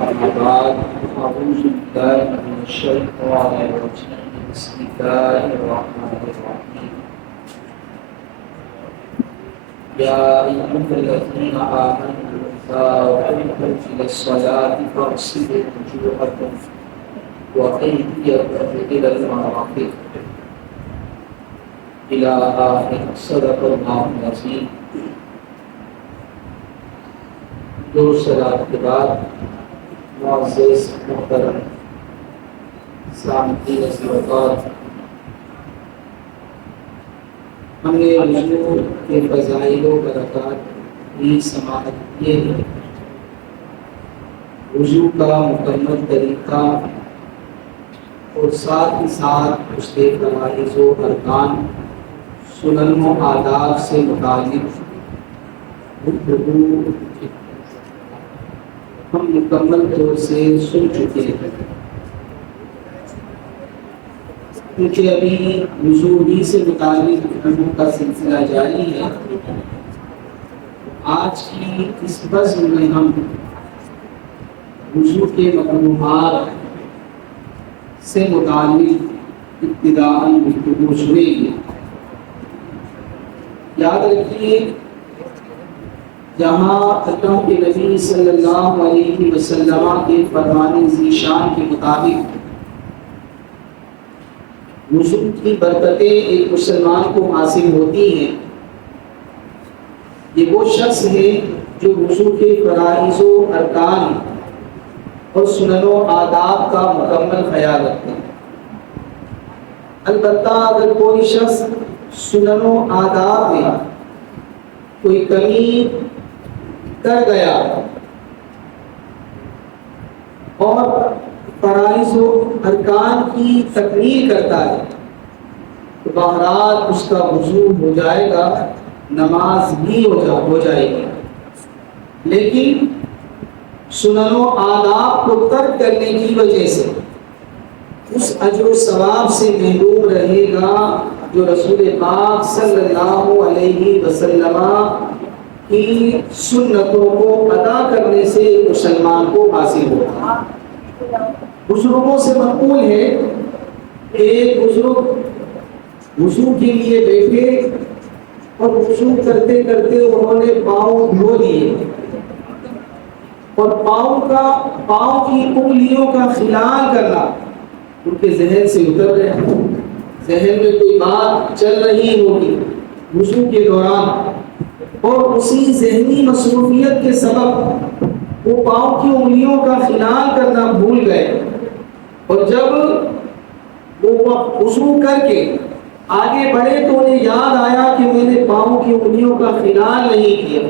أما بعد أعوذ بالله من الشيطان الرجيم بسم الله الرحمن الرحيم يا أيها الذين آمنوا إذا قمتم إلى الصلاة فاغسلوا وجوهكم وأيديكم إلى المرافق إلى آخر صدق الله العظيم. دو صلات کے بعد معزز محترم سامعین اسلاوات، ہم نے وضو کے فضائل و برکات کی سماعت کیے ہیں. وضو کا مکمل طریقہ اور ساتھ ہی ساتھ اس کے فرائض و ارکان، سنن و آداب سے متعلق گفتگو ہم مکمل طور سے سن چکے ہیں، کیونکہ ابھی وضو ہی سے متعلق گفتگو کا سلسلہ جاری ہے. آج کی اس بزم میں ہم وضو کے مقروحات سے متعلق ابتداءً گفتگو سنیں گے. یاد رکھیے، جہاں اللہ کے نبی صلی اللہ علیہ وسلم کے فرمان ذیشان کے مطابق وضو کی برکتیں ایک مسلمان کو حاصل ہوتی ہیں، یہ وہ شخص ہے جو وضو کے فرائض و ارکان اور سنن و آداب کا مکمل خیال رکھتا ہے. البتہ اگر کوئی شخص سنن و آداب میں کوئی کمی کر گیا اور فرائض و ارکان کی تکمیل کرتا ہے تو بہرحال اس کا وضو ہو جائے گا، نماز بھی ہو جائے گی، لیکن سنن و آداب کو ترک کرنے کی وجہ سے اس اجر و ثواب سے محروم رہے گا جو رسول پاک صلی اللہ علیہ وسلم کی سنتوں کو ادا کرنے سے مسلمان کو حاصل ہوگا. بزرگوں سے منقول ہے کہ ایک بزرگ وضو کے لیے بیٹھے اور وضو کرتے کرتے انہوں نے پاؤں دھو لیے اور پاؤں کی انگلیوں کا خلال کرنا ان کے ذہن سے اتر گیا. ذہن میں کوئی بات چل رہی ہوگی وضو کے دوران اور اسی ذہنی مصروفیت کے سبب وہ پاؤں کی انگلیوں کا خلال کرنا بھول گئے، اور جب وہ وضو کر کے آگے بڑھے تو انہیں یاد آیا کہ میں نے پاؤں کی انگلیوں کا خلال نہیں کیا.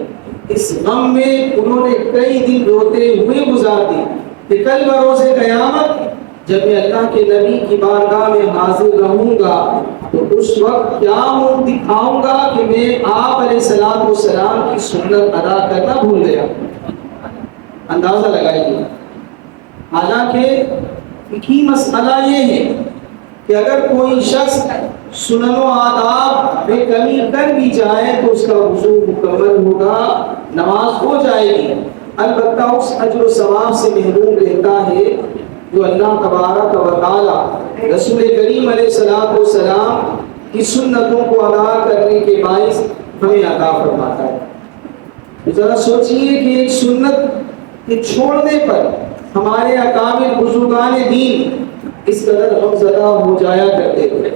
اس غم میں انہوں نے کئی دن روتے ہوئے گزار دیے کہ کل بروز قیامت جب میں اللہ کے نبی کی بارگاہ میں حاضر رہوں گا تو اس وقت کیا منہ دکھاؤں گا کہ میں آپ علیہ السلام کی سنت ادا کرنا بھول گیا. اندازہ لگائیے. حالانکہ ایک ہی مسئلہ یہ ہے کہ اگر کوئی شخص سنن و آداب میں کمی کر بھی جائے تو اس کا وضو مکمل ہوگا، نماز ہو جائے گی، البتہ اس اجر و ثواب سے محروم رہتا ہے جو اللہ تبارک و تعالی رسول کریم علیہ السلام کی سنتوں کو ادا کرنے کے باعث ہمیں عطا فرماتا ہے. ذرا سوچئے کہ ایک سنت کے چھوڑنے پر ہمارے اکابر بزرگان دین اس قدر غمزدہ ہو جایا کرتے تھے،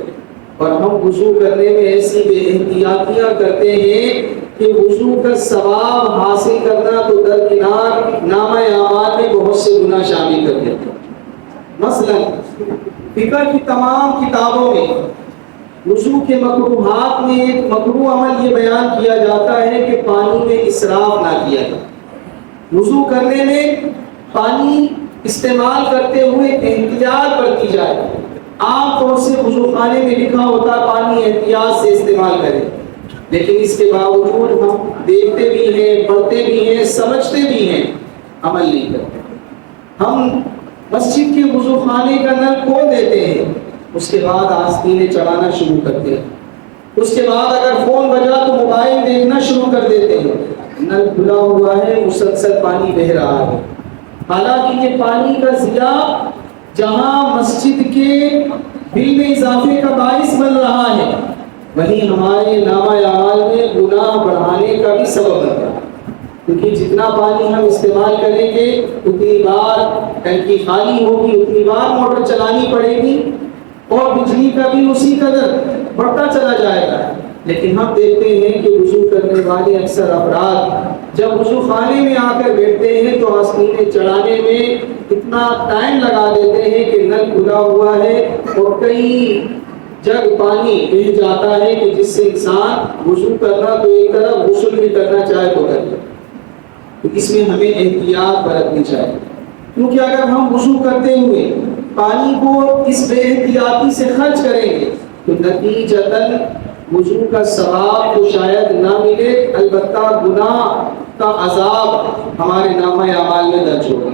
اور ہم وضو کرنے میں ایسی بے احتیاطیاں کرتے ہیں کہ وضو کا ثواب حاصل کرنا تو درکنار نامہ اعمال میں بہت سے گناہ شامل کر دیتے ہیں. مثلا فقہ کی تمام کتابوں میں وضو کے مکروہات میں ایک مکروہ عمل یہ بیان کیا جاتا ہے کہ پانی میں اسراف نہ کیا جائے. وضو کرنے میں پانی استعمال کرتے ہوئے احتیاط برتی جائے. عام طور سے وضو خانے میں لکھا ہوتا ہے پانی احتیاط سے استعمال کریں، لیکن اس کے باوجود ہم دیکھتے بھی ہیں، پڑھتے بھی ہیں، سمجھتے بھی ہیں، عمل نہیں کرتے. ہم مسجد کے وضو خانے کا نل کھول دیتے ہیں، اس کے بعد آستینیں چڑھانا شروع کرتے ہیں، اس کے بعد اگر فون بجا تو موبائل دیکھنا شروع کر دیتے ہیں. نل کھلا ہوا ہے، مسلسل پانی بہہ رہا ہے. حالانکہ یہ پانی کا ضیاع جہاں مسجد کے بل میں اضافے کا باعث بن رہا ہے، وہیں ہمارے نامہ اعمال میں گناہ بڑھانے کا بھی سبب بنتا ہے، کیونکہ جتنا پانی ہم استعمال کریں گے اتنی بار ٹنکی خالی ہوگی، اتنی بار موٹر چلانی پڑے گی، اور بجلی کا بھی اسی قدر بڑھتا چلا جائے گا۔ لیکن ہم دیکھتے ہیں کہ وضو کرنے والے اکثر افراد جب وضو خانے میں آ کر بیٹھتے ہیں تو آستینیں چڑھانے میں اتنا ٹائم لگا دیتے ہیں کہ نل کھلا ہوا ہے اور کئی جگ پانی بہہ جاتا ہے کہ جس سے انسان وضو کرنا تو ایک طرف غسل بھی کرنا چاہے تو کرے۔ تو اس میں ہمیں احتیاط برتنی چاہیے، کیونکہ اگر ہم وضو کرتے ہوئے پانی کو اس بے احتیاطی سے خرچ کریں گے تو نتیجتاً وضو کا ثواب تو شاید نہ ملے، البتہ گناہ کا عذاب ہمارے نامہ اعمال میں درج ہوگا۔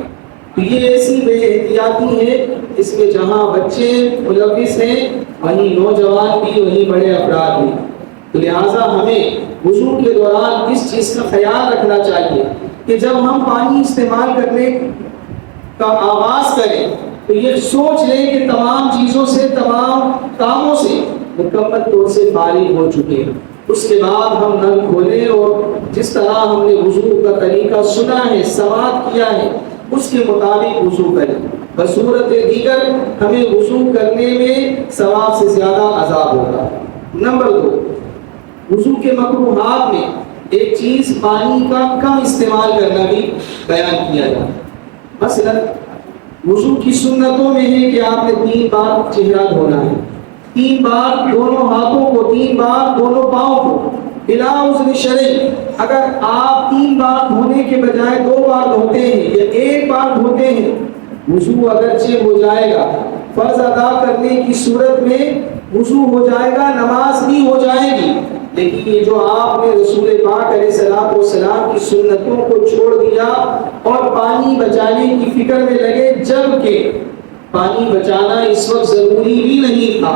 تو یہ ایسی بے احتیاطی ہے اس میں جہاں بچے ملوث ہیں وہیں نوجوان بھی، وہیں بڑے افراد بھی۔ تو لہٰذا ہمیں وضو کے دوران اس چیز کا خیال رکھنا چاہیے کہ جب ہم پانی استعمال کرنے کا آغاز کریں تو یہ سوچ لیں کہ تمام چیزوں سے، تمام کاموں سے مکمل طور سے فارغ ہو چکے ہیں۔ اس کے بعد ہم نل کھولیں اور جس طرح ہم نے وضو کا طریقہ سنا ہے، سماعت کیا ہے، اس کے مطابق وضو کریں۔ بصورت دیگر ہمیں وضو کرنے میں ثواب سے زیادہ عذاب ہوگا۔ نمبر 2، وضو کے مکروہات میں ایک چیز پانی کا کم استعمال کرنا بھی بیان کیا جائے۔ مثلا وضو کی سنتوں میں ہے کہ آپ نے 3 بار چہرہ دھونا ہے، 3 بار دونوں ہاتھوں کو، 3 بار دونوں پاؤں کو، بلا عذر شرعی۔ اگر آپ 3 بار دھونے کے بجائے 2 بار دھوتے ہیں یا 1 بار دھوتے ہیں، وضو اگرچہ ہو جائے گا، فرض ادا کرنے کی صورت میں وضو ہو جائے گا، نماز بھی ہو جائے گی، لیکن یہ جو آپ نے رسول پاک علیہ الصلوۃ والسلام کی سنتوں کو چھوڑ دیا اور پانی بچانے کی فکر میں لگے، جبکہ پانی بچانا اس وقت ضروری بھی نہیں تھا،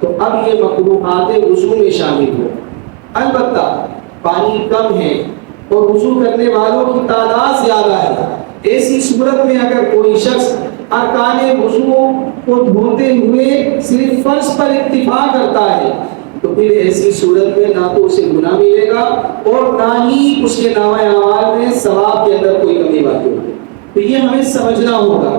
تو اب یہ مکروہات وضو میں شامل ہو۔ البتہ پانی کم ہے اور وضو کرنے والوں کی تعداد زیادہ ہے، ایسی صورت میں اگر کوئی شخص ارکان وضو کو دھوتے ہوئے صرف فرض پر اکتفا کرتا ہے تو پھر ایسی صورت میں نہ تو اسے گناہ ملے گا اور نہ ہی اس کے نامہ اعمال میں ثواب کے اندر کوئی کمی واقع ہوگی۔ تو یہ ہمیں سمجھنا ہوگا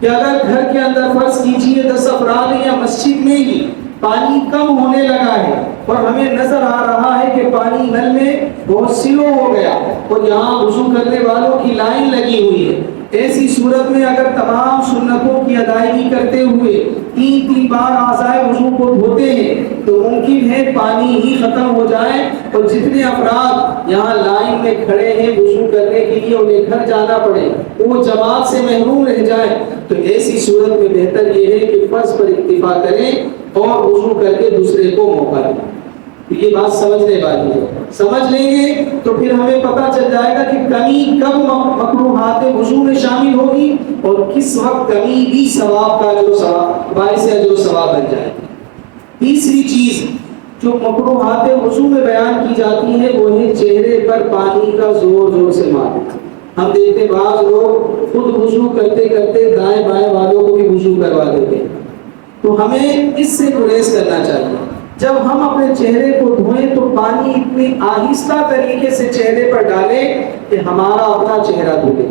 کہ اگر گھر کے اندر فرض کیجیے 10 افراد ہیں یا مسجد میں ہی پانی کم ہونے لگا ہے اور ہمیں نظر آ رہا ہے کہ پانی نل میں بہت سلو ہو گیا اور یہاں وضو کرنے والوں کی لائن لگی ہوئی ہے، ایسی صورت میں اگر تمام سنتوں کی ادائیگی کرتے ہوئے 3 بار اعضائے وضو کو دھوتے ہیں تو ممکن ہے پانی ہی ختم ہو جائے اور جتنے افراد یہاں لائن میں کھڑے ہیں وضو کرنے کے لیے انہیں گھر جانا پڑے، وہ جماعت سے محروم رہ جائے۔ تو ایسی صورت میں بہتر یہ ہے کہ فرض پر اکتفا کریں اور وضو کر کے دوسرے کو موقع دیں۔ یہ بات سمجھنے والی ہے، سمجھ لیں گے تو پھر ہمیں پتہ چل جائے گا کہ کمی کب مکروہات وضو میں شامل ہوگی اور کس وقت کمی بھی ثواب کا جو ثواب باعث ہے جو ثواب بن جائے گا۔ تیسری چیز جو مکروہات وضو میں بیان کی جاتی ہے وہ ہے چہرے پر پانی کا زور زور سے مارنا۔ ہم دیکھتے بعض لوگ خود وضو کرتے کرتے دائیں بائیں والوں کو بھی وضو کروا دیتے ہیں، تو ہمیں اس سے گریز کرنا چاہیے۔ جب ہم اپنے چہرے کو دھوئیں تو پانی اتنی آہستہ طریقے سے چہرے پر ڈالیں کہ ہمارا اپنا چہرہ دھلے،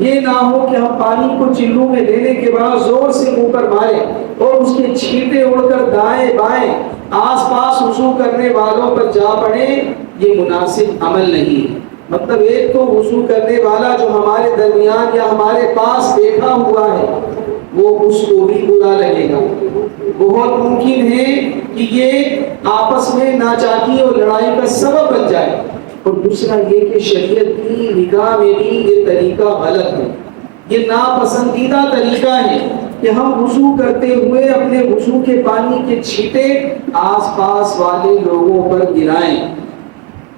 یہ نہ ہو کہ ہم پانی کو چلو میں لینے کے بعد زور سے منہ پر ماریں اور اس کے چھینٹے اڑ کر دائیں بائیں آس پاس وضو کرنے والوں پر جا پڑیں، یہ مناسب عمل نہیں ہے۔ مطلب ایک تو وضو کرنے والا جو ہمارے درمیان یا ہمارے پاس بیٹھا ہوا ہے وہ اس کو بھی برا لگے گا، بہت ممکن ہے کہ یہ آپس میں ناچاکی اور لڑائی کا سبب بن جائے، اور دوسرا یہ کہ شریعت کی نگاہ میں بھی یہ طریقہ غلط ہے، یہ ناپسندیدہ طریقہ ہے کہ ہم وضو کرتے ہوئے اپنے وضو کے پانی کے چھینٹے آس پاس والے لوگوں پر گرائیں۔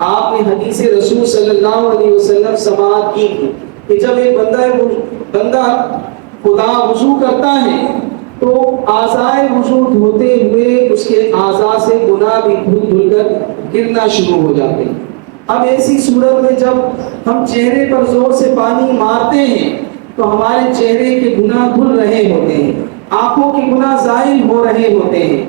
آپ نے حدیث رسول صلی اللہ علیہ وسلم سماعت کی تھی کہ جب ایک بندہ خدا وضو کرتا ہے تو اعضائے وضو دھوتے ہوئے اس کے اعضاء سے گناہ بھی دھل دھل کر گرنا شروع ہو جاتے ہیں۔ اب ایسی صورت میں جب ہم چہرے پر زور سے پانی مارتے ہیں تو ہمارے چہرے کے گناہ دھل رہے ہوتے ہیں، آنکھوں کے گناہ زائل ہو رہے ہوتے ہیں،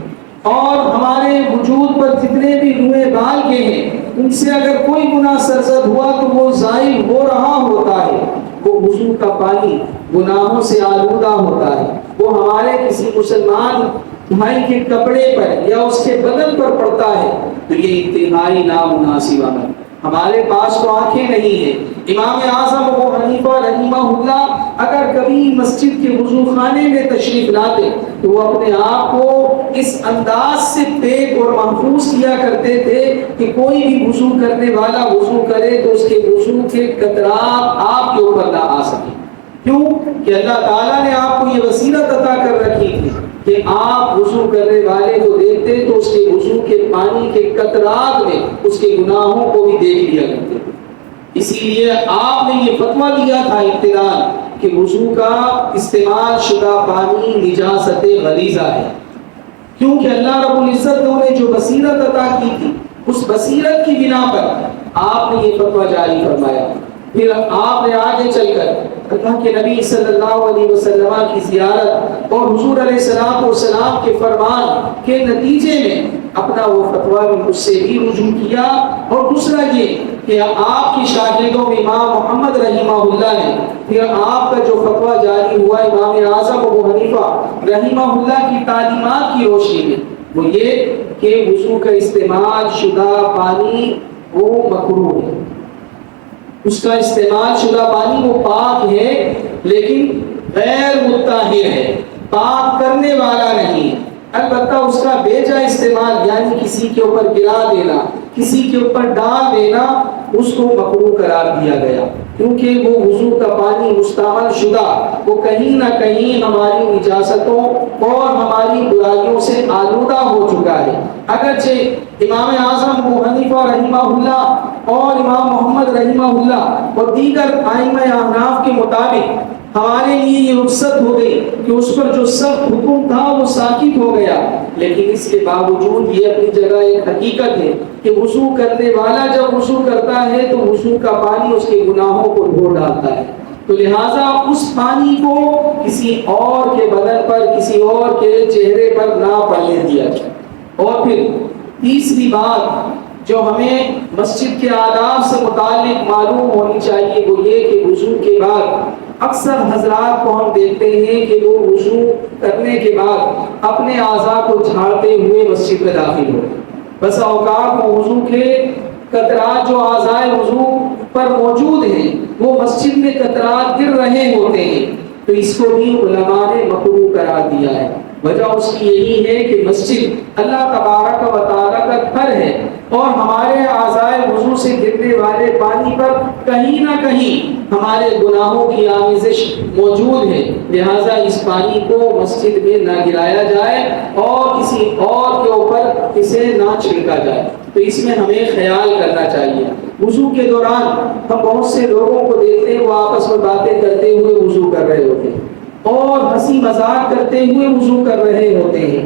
اور ہمارے وجود پر جتنے بھی روئے بال کے ہیں ان سے اگر کوئی گناہ سرزد ہوا تو وہ زائل ہو رہا ہوتا ہے۔ وہ وضو کا پانی گناہوں سے آلودہ ہوتا ہے، وہ ہمارے کسی مسلمان بھائی کے کپڑے پر یا اس کے بدن پر پڑتا ہے تو یہ انتہائی نامناسب عمل۔ ہمارے پاس تو آنکھیں نہیں ہیں۔ امام اعظم ابو حنیفہ رحمہ اللہ اگر کبھی مسجد کے وضو خانے میں تشریف لاتے تو وہ اپنے آپ کو اس انداز سے پیک اور محفوظ کیا کرتے تھے کہ کوئی بھی وضو کرنے والا وضو کرے تو اس کے وضو کے قطرات آپ کے اوپر نہ آ سکے۔ کیوں کہ اللہ تعالیٰ نے آپ کو یہ وسیلت عطا کر رکھی تھی کہ آپ وضو کرنے والے کو دیکھتے تو اس کے وضو کے پانی کے قطرات میں اس کے گناہوں کو بھی دیکھ لیا کرتے تھے۔ اسی لیے آپ نے یہ فتویٰ دیا تھا ابتداء کہ وضو کا استعمال شدہ پانی نجاست غلیظہ ہے، کیونکہ اللہ رب العزت نے انہیں جو بصیرت عطا کی تھی اس بصیرت کی بنا پر آپ نے یہ فتویٰ جاری فرمایا۔ پھر آپ نے آگے چل کر اللہ کے نبی صلی اللہ علیہ وسلم کی زیارت اور حضور علیہ السلام کے فرمان کے نتیجے میں اپنا وہ فتویٰ بھی اس سے بھی رجوع کیا، اور دوسرا یہ کہ آپ کی شاگردوں میں امام محمد رحمہ اللہ نے پھر آپ کا جو فتویٰ جاری ہوا امام اعظم ابو حنیفہ رحمہ اللہ کی تعلیمات کی روشنی میں، وہ یہ کہ وضو کا استعمال شدہ پانی وہ مکروہ ہے، اس کا استعمال شدہ پانی وہ پاک ہے لیکن غیر مطہر ہے، پاک کرنے والا نہیں۔ البتہ اس کا بے جا استعمال یعنی کسی کے اوپر گرا دینا، کسی کے اوپر ڈال دینا، اس کو مکروہ قرار دیا گیا، کیونکہ وہ وضو کا پانی مستعمل شدہ وہ کہیں نہ کہیں ہماری نجاستوں اور ہماری برائیوں سے آلودہ ہو چکا ہے۔ اگرچہ امام اعظم ابو حنیفہ رحمہ اللہ اور امام محمد رحمہ اللہ اور دیگر ائمہ احناف کے مطابق ہمارے لیے یہ رخصت ہو گئی کہ اس پر جو سخت حکم تھا وہ ساکت ہو گیا، لیکن اس کے باوجود یہ اپنی جگہ ایک حقیقت ہے کہ وضو کرنے والا جب وضو کرتا ہے تو وضو کا پانی اس کے گناہوں کو دھو ڈالتا ہے، تو لہٰذا اس پانی کو کسی اور کے بدن پر کسی اور کے چہرے پر نہ پڑنے دیا جائے۔ اور پھر تیسری بات جو ہمیں مسجد کے آداب سے متعلق معلوم ہونی چاہیے وہ یہ کہ وضو کے بعد اکثر حضرات کو ہم دیکھتے ہیں کہ وہ وضو کرنے کے بعد اپنے اعضاء کو جھاڑتے ہوئے مسجد میں داخل ہو، بس اوقات وہ وضو کے قطرات جو اعضاء وضو پر موجود ہیں وہ مسجد میں قطرات گر رہے ہوتے ہیں، تو اس کو بھی علماء نے مکروہ قرار دیا ہے۔ وجہ اس کی یہی ہے کہ مسجد اللہ تبارک و تعالیٰ کا گھر ہے اور ہمارے اعضاء وضو سے گرنے والے پانی پر کہیں نہ کہیں ہمارے گناہوں کی آمیزش موجود ہے، لہٰذا اس پانی کو مسجد میں نہ گرایا جائے اور کسی اور کے اوپر اسے نہ چھڑکا جائے، تو اس میں ہمیں خیال کرنا چاہیے۔ وضو کے دوران ہم بہت سے لوگوں کو دیکھتے ہیں وہ آپس میں باتیں کرتے ہوئے وضو کر رہے ہوتے ہیں اور ہنسی مذاق کرتے ہوئے وضو کر رہے ہوتے ہیں۔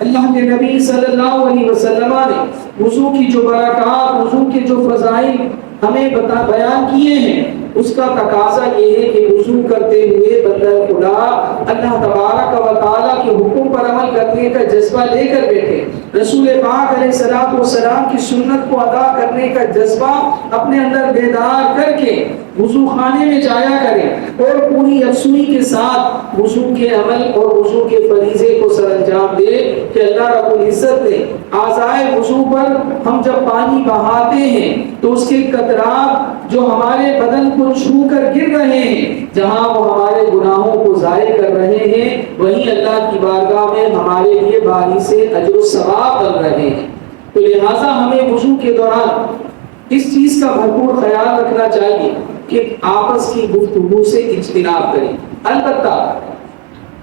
اللہ کے نبی صلی اللہ علیہ وسلم نے وضو کی جو برکات، وضو کے جو فضائل ہمیں بیان کیے ہیں، اس کا تقاضا یہ ہے کہ وضو کرتے ہوئے بندہ خدا اللہ تبارک و تعالیٰ کے حکم پر عمل کرنے کا جذبہ لے کر بیٹھے، رسول پاک علیہ الصلوۃ والسلام کی سنت کو ادا کرنے کا جذبہ اپنے اندر بیدار کر کے وضو خانے میں جایا کرے اور پوری یکسوئی کے ساتھ وضو کے عمل اور وضو کے فریضے کو سر انجام دے کہ اللہ رب العزت نے اعضائے وضو پر ہم جب پانی بہاتے ہیں تو اس کے قطرات جو ہمارے بدن کو چھو کر گر رہے ہیں، جہاں وہ ہمارے گناہوں کو ضائع کر رہے ہیں، وہیں اللہ کی بارگاہ میں ہمارے لیے باعث اجر و ثواب بن رہے ہیں۔ تو لہٰذا ہمیں وضو کے دوران اس چیز کا بھرپور خیال رکھنا چاہیے کہ آپس کی گفتگو سے اجتناب کریں۔ البتہ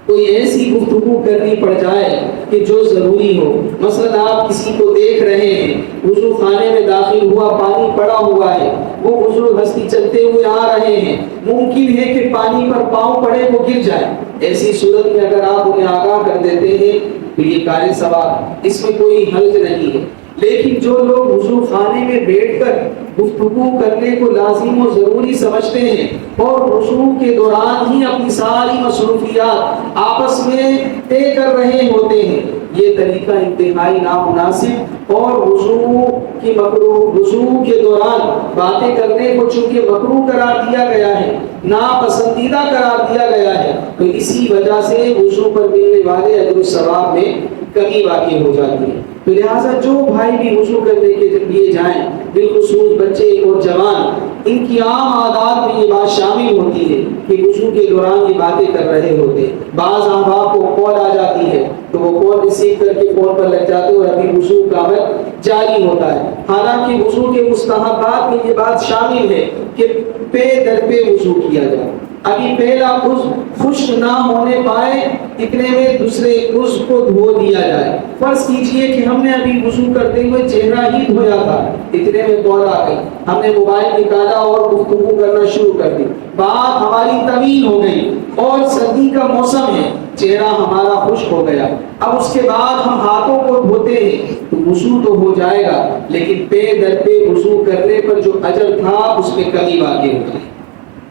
کوئی ایسی گفتگو کرنی پڑ جائے کہ جو ضروری ہو، مثلا آپ کسی کو دیکھ رہے ہیں وضو خانے میں داخل ہوا، پانی پڑا ہوا ہے، وہ بزرگ ہستی چلتے ہوئے آ رہے ہیں، ممکن ہے کہ پانی پر پاؤں پڑے وہ گر جائے، ایسی صورت میں اگر آپ انہیں آگاہ کر دیتے ہیں تو یہ کار ثواب، اس میں کوئی حرج نہیں ہے۔ لیکن جو لوگ وضو خانے میں بیٹھ کر گفتگو کرنے کو لازم و ضروری سمجھتے ہیں اور وضو کے دوران ہی اپنی ساری مصروفیات آپس میں طے کر رہے ہوتے ہیں، یہ طریقہ انتہائی نامناسب اور وضو کے دوران باتیں کرنے کو چونکہ مکروہ قرار دیا گیا ہے، ناپسندیدہ قرار دیا گیا ہے، تو اسی وجہ سے وضو پر ملنے والے اجر و ثواب میں کمی واقع ہو جاتی ہے۔ تو لہٰذا جو بھائی بھی وضو کرنے کے لیے جائیں، بالخصوص بچے اور جوان، ان کی عام عادات میں یہ بات شامل ہوتی ہے کہ وضو کے دوران یہ باتیں کر رہے ہوتے ہیں۔ بعض احباب کو کال آ جاتی ہے تو وہ کال ریسیو کر کے فون پر لگ جاتے اور ابھی وضو کا عمل جاری ہوتا ہے، حالانکہ وضو کے مستحبات میں یہ بات شامل ہے کہ پے در پہ وضو کیا جائے۔ ابھی پہلا عضو خشک نہ ہونے پائے اتنے میں دوسرے عضو کو دھو دیا جائے۔ فرض کیجئے کہ ہم نے ابھی وضو کرتے ہوئے چہرہ ہی دھویا تھا، اتنے میں کال آ گئی، ہم نے موبائل نکالا اور گفتگو کرنا شروع کر دی، بات ہماری طویل ہو گئی اور سردی کا موسم ہے، چہرہ ہمارا خشک ہو گیا، اب اس کے بعد ہم ہاتھوں کو دھوتے ہیں تو وضو تو ہو جائے گا، لیکن پے در پہ وضو کرنے پر جو اجر تھا اس میں کمی واقع ہو گئی۔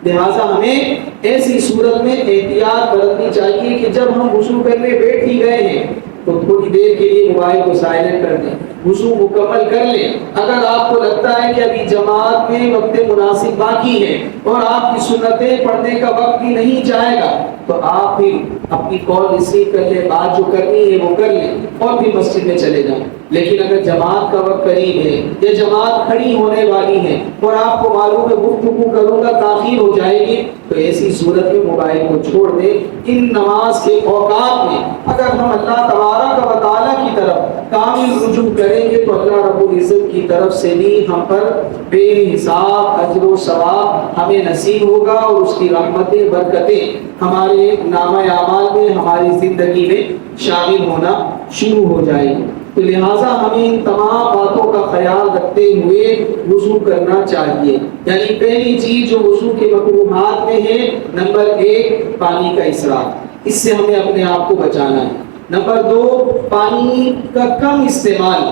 لہٰذا ہمیں ایسی صورت میں احتیاط برتنی چاہیے کہ جب ہم وضو کرنے بیٹھ ہی گئے ہیں تو تھوڑی دیر کے لیے موبائل کو سائلنٹ کر دیں، وضو مکمل کر لیں۔ اگر آپ کو لگتا ہے کہ ابھی جماعت میں وقت مناسب باقی ہے اور آپ کی سنتیں پڑھنے کا وقت بھی نہیں جائے گا تو آپ بھی اپنی کال ریسیو کر لیں، بات جو کرنی ہے وہ کر لیں اور بھی مسجد میں چلے جائیں۔ لیکن اگر جماعت کا وقت قریب ہے یا جماعت کھڑی ہونے والی ہے اور آپ کو معلوم ہے گفتگو کروں گا تاخیر ہو جائے گی تو ایسی صورت میں موبائل کو چھوڑ دیں۔ ان نماز کے اوقات میں اگر ہم اللہ تبارک و تعالیٰ کی طرف کامل رجوع کریں گے تو اللہ رب العزت کی طرف سے بھی ہم پر بے حساب اجر و ثواب ہمیں نصیب ہوگا اور اس کی رحمتیں برکتیں ہمارے نامہ اعمال میں ہماری زندگی میں شامل ہونا شروع ہو جائے گی۔ تو لہٰذا ہمیں ان تمام باتوں کا خیال رکھتے ہوئے وضو کرنا چاہیے۔ یعنی پہلی چیز جو وضو کے مکروہات میں ہے، نمبر 1 پانی کا اسراف، اس سے ہمیں اپنے آپ کو بچانا ہے۔ نمبر 2 پانی کا کم استعمال،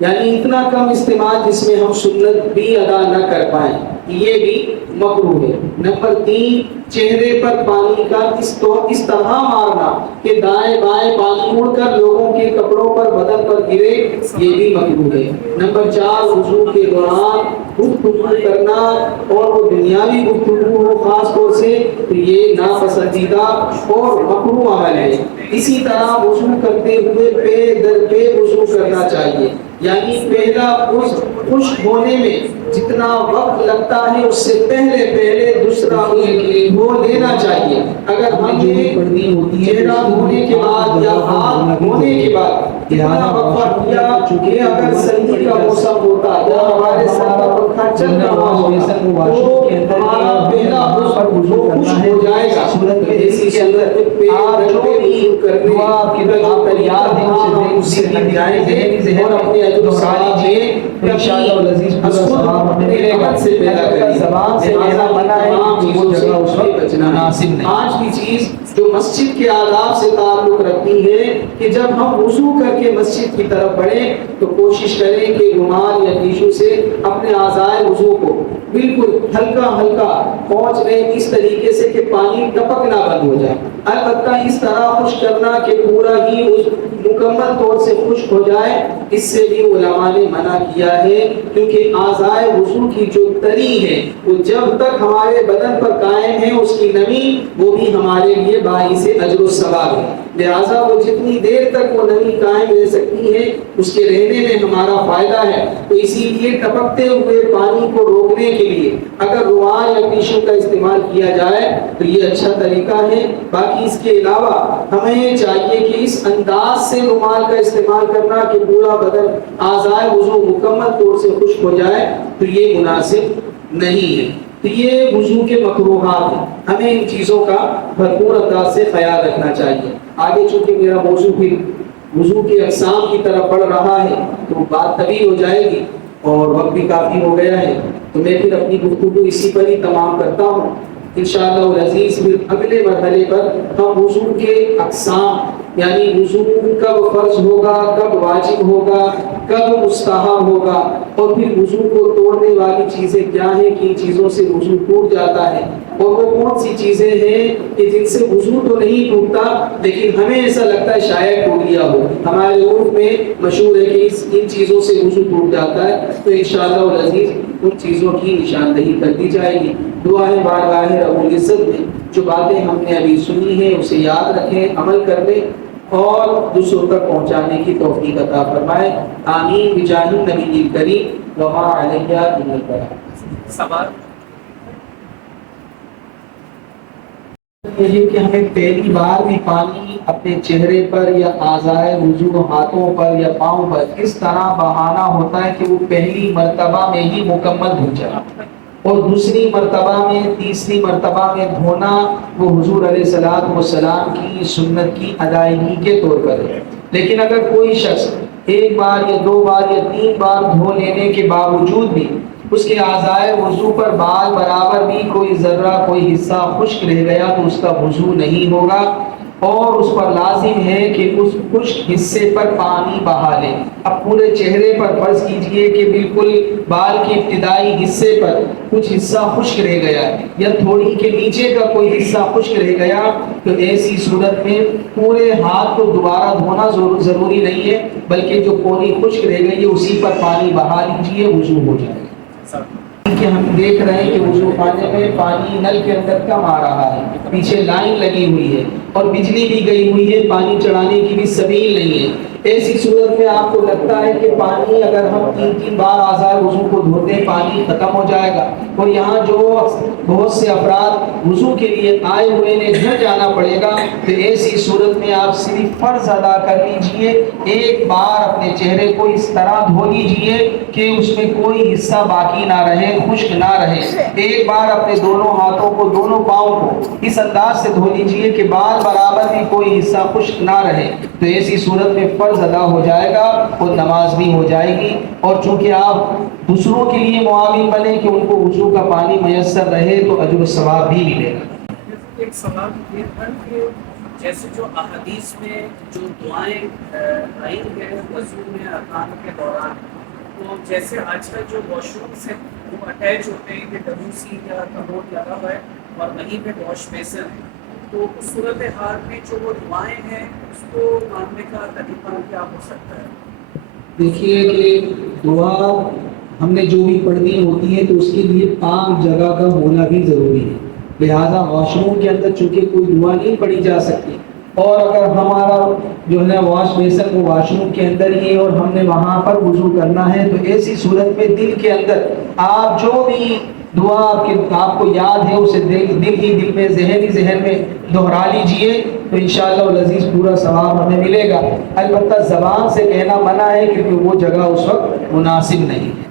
یعنی اتنا کم استعمال جس میں ہم سنت بھی ادا نہ کر پائیں، یہ بھی مکروہ ہے۔ نمبر 3 چہرے پر پانی کا اس طرح مارنا کہ دائیں بائیں پانی اڑ کر لوگوں کے کپڑوں پر بدن پر گرے، یہ بھی مکروہ ہے۔ نمبر 4 وضو کے دوران گفتگو کرنا اور وہ دنیاوی گفتگو ہو خاص طور سے تو یہ ناپسندیدہ اور مکروہ عمل ہے۔ اسی طرح وضو کرتے ہوئے پے در پہ وضو کرنا چاہیے، یعنی پہلا عضو خشک ہونے میں جتنا وقت لگتا ہے اس سے پہلے دوسرا دھو لینا چاہیے۔ اگر ہم نے چہرہ دھونے کے بعد یا ہاتھ دھونے کے بعد اتنا وقفہ کیا کہ اگر سردی کا موسم ہوتا یا ہمارے سر کا پنکھا چل رہا ہوتا تو ہمارا پہلا عضو خشک ہو جائے گا۔ اسی صورت میں کرنے کی تیار ہیں اسے بھی جائیں گے اور اپنے اجر و ثواب میں انشاءاللہ العزیز اپنے رحمت سے پیدا کری۔ زبان سے کہنا منع ہے وہ جگہ اس میں بچنا مناسب نہیں۔ پانچویں چیز جو مسجد کے آداب سے تعلق رکھتی ہے کہ جب ہم وضو کر کے مسجد کی طرف بڑھیں تو کوشش کریں کہ رومال یا ٹیشو سے اپنے اعضائے وضو کو بالکل ہلکا ہلکا پہنچ لیں، اس طریقے سے کہ پانی ٹپکنا بند ہو جائے۔ البتہ اس طرح خشک کرنا کہ پورا ہی مکمل طور سے خشک ہو جائے، اس سے بھی علماء نے منع کیا ہے، کیونکہ اعضائے وضو کی جو تری ہے وہ جب تک ہمارے بدن پر قائم ہے اس کی نمی وہ بھی ہمارے لیے باعث اجر و ثواب ہے، لہٰذا وہ جتنی دیر تک وہ نمی قائم رہ سکتی ہے اس کے رہنے میں ہمارا فائدہ ہے۔ تو اسی لیے ٹپکتے ہوئے پانی کو روکنے کے لیے اگر رومال یا ٹیشو کا استعمال کیا جائے تو یہ اچھا طریقہ ہے۔ باقی اس کے علاوہ ہمیں یہ چاہیے کہ اس انداز سے رومال کا استعمال کرنا کہ پورا بدن اعضائے وضو مکمل طور سے خشک ہو جائے تو یہ مناسب نہیں ہے۔ تو یہ وضو کے مکروہات ہیں، ہمیں ان چیزوں کا بھرپور انداز سے خیال رکھنا چاہیے۔ آگے چونکہ میرا موضوع پھر وضو کے اقسام کی طرف بڑھ رہا ہے تو بات طویل ہو جائے گی اور وقت بھی کافی ہو گیا ہے، تو میں پھر اپنی گفتگو اسی پر ہی تمام کرتا ہوں۔ انشاءاللہ العزیز پھر اگلے مرحلے پر ہم وضو کے اقسام، یعنی وضو کب فرض ہوگا، کب واجب ہوگا، کب مستحب ہوگا، اور پھر وضو کو توڑنے والی چیزیں کیا ہیں، کن چیزوں سے وضو ٹوٹ جاتا ہے، اور وہ کون سی چیزیں ہیں کہ جن سے وضو تو نہیں ٹوٹتا لیکن ہمیں ایسا لگتا ہے شاید ٹوٹ گیا ہو، ہمارے عرف میں مشہور ہے کہ ان چیزوں سے وضو ٹوٹ جاتا ہے۔ تو انشاءاللہ العزیز ان چیزوں کی نشاندہی کر دی جائے گی۔ دعا ہے بارگاہ رب العزت میں جو باتیں ہم نے ابھی سنی ہیں اسے یاد رکھیں، عمل کر لیں اور دوسروں تک پہنچانے کی توفیق عطا فرمائے۔ آمین بجاہ النبی الکریم وما علیہ الا البلاغ۔ سوال یہ ہے کہ ہمیں پہلی بار بھی پانی اپنے چہرے پر یا اعضائے وضو، ہاتھوں پر یا پاؤں پر اس طرح بہانا ہوتا ہے کہ وہ پہلی مرتبہ میں ہی مکمل ہو جائے، اور دوسری مرتبہ میں، تیسری مرتبہ میں دھونا وہ حضور علیہ الصلوۃ والسلام کی سنت کی ادائیگی کے طور پر ہے۔ لیکن اگر کوئی شخص ایک بار یا دو بار یا تین بار دھو لینے کے باوجود بھی اس کے اعضائے وضو پر بال برابر بھی کوئی ذرہ، کوئی حصہ خشک رہ گیا تو اس کا وضو نہیں ہوگا، اور اس پر لازم ہے کہ اس خشک حصے پر پانی بہا لے۔ اب پورے چہرے پر فرض کیجئے کہ بالکل بال کے ابتدائی حصے پر کچھ حصہ خشک رہ گیا ہے یا تھوڑی کے نیچے کا کوئی حصہ خشک رہ گیا، تو ایسی صورت میں پورے ہاتھ کو دوبارہ دھونا ضروری نہیں ہے، بلکہ جو پوری خشک رہ گئی ہے اسی پر پانی بہا لیجئے، وضو ہو جائے۔ کہ ہم دیکھ رہے ہیں کہ وضو خانے میں پانی نل کے اندر کم آ رہا ہے، پیچھے لائن لگی ہوئی ہے اور بجلی بھی گئی ہوئی ہے، پانی چڑھانے کی بھی سبیل نہیں ہے۔ ایسی صورت میں آپ کو لگتا ہے کہ پانی اگر ہم تین بار اعضائے وضو کو دھوتے ہیں پانی ختم ہو جائے گا، اور یہاں جو بہت سے افراد وضو کے لیے آئے ہوئے نے گھر جانا پڑے گا، تو ایسی صورت میں آپ صرف فرض ادا کر لیجئے، ایک بار اپنے چہرے کو اس طرح دھو لیجئے کہ اس میں کوئی حصہ باقی نہ رہے، خشک نہ رہے۔ ایک بار اپنے دونوں ہاتھوں کو، دونوں پاؤں کو اس انداز سے دھو لیجئے کہ بال برابر بھی کوئی حصہ خشک نہ رہے، تو ایسی صورت میں فرض ادا ہو جائے گا اور نماز بھی ہو جائے گی۔ اور چونکہ آپ دوسروں کے لیے معاون بنے کہ ان کو وضو کا پانی میسر رہے تو اجر و ثواب بھی ملے گا۔ ایک سوال یہ تھا کہ جیسے جو احادیث میں جو دعائیں آئی ہیں وضو میں ارکان کے دوران، تو جیسے آج کل جو واش رومس ہیں وہ اٹیچ ہوتے ہیں کہ WC یا کموڈ لگا ہوا ہے اور وہیں پہ واش بیسن ہے، تو اس صورت حال میں جو وہ دعائیں ہیں اس کو ماننے کا طریقہ کیا ہو سکتا ہے؟ دیکھیے کہ دعا ہم نے جو بھی پڑھنی ہوتی ہے تو اس کے لیے پاک جگہ کا ہونا بھی ضروری ہے، لہٰذا واش روم کے اندر چونکہ کوئی دعا نہیں پڑھی جا سکتی، اور اگر ہمارا جو ہے نا واش بیسن وہ واش روم کے اندر ہی ہے اور ہم نے وہاں پر وضو کرنا ہے، تو ایسی صورت میں دل کے اندر آپ جو بھی دعا آپ کو یاد ہے اسے دل میں ذہن میں دہرا لیجئے، تو انشاءاللہ العزیز پورا ثواب ہمیں ملے گا۔ البتہ زبان سے کہنا منع ہے کیونکہ وہ جگہ اس وقت مناسب نہیں ہے۔